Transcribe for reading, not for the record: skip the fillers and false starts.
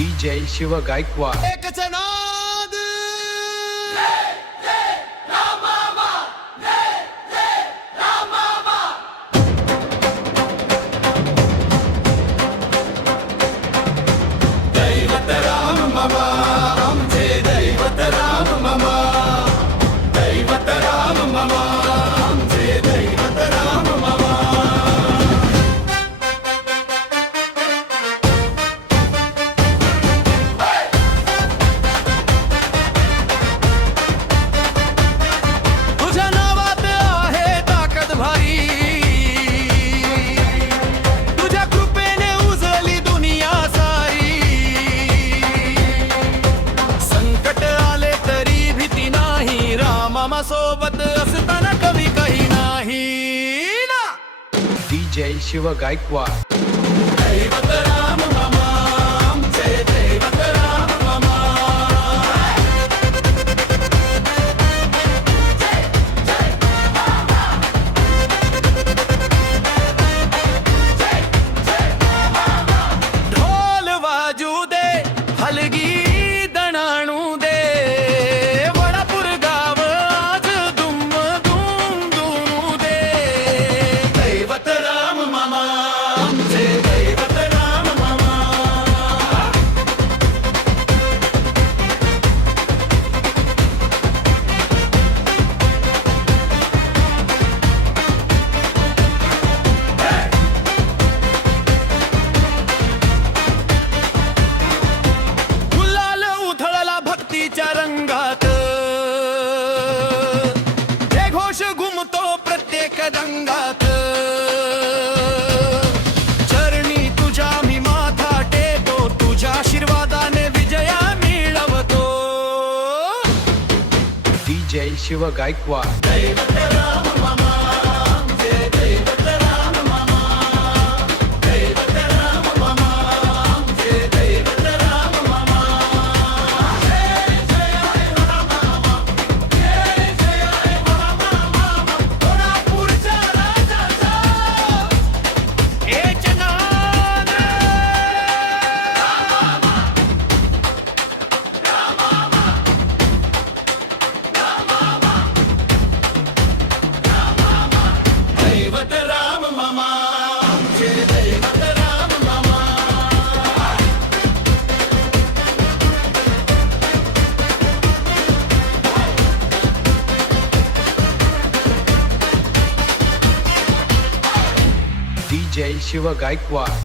DJ Shiv Gaikwad एकच नाद दैवत राम मामा आमचे दैवत राम मामा दैवत राम मामा आमचे दैवत राम मामा तुझ्या नावात आहे ताकद भारी तुझ्या कृपेने उजळली दुनिया सारी संकट आले तरी भीती नाही रामा सोबत असताना कमी काही नाही ना DJ शिव गायकवाड दैवत राम मामा आमचे दैवत राम मामा ढोल वाजू दे हलगी दणाणू दे वडापूर गाव आज दुम दुम दुमू दे दैवत राम मामा आमचे दैवत राम मामा गुलाल उधळला भक्तीच्या रंगात हे घोष घुमतो प्रत्येक रंगात चरणी तुझ्या मी माथा टेतो तुझ्या आशीर्वादाने विजया मिळवतो DJ शिव गायकवाड दैवत राम मामा आमचे दैवत राम मामा दैवत राम मामा आमचे दैवत राम मामा जय जय राम मामा जय जय राम मामा कोल्हापूरच्या राजाचा एक नाद दैवत राम मामा आमचे दैवत राम मामा DJ शिव गायकवाड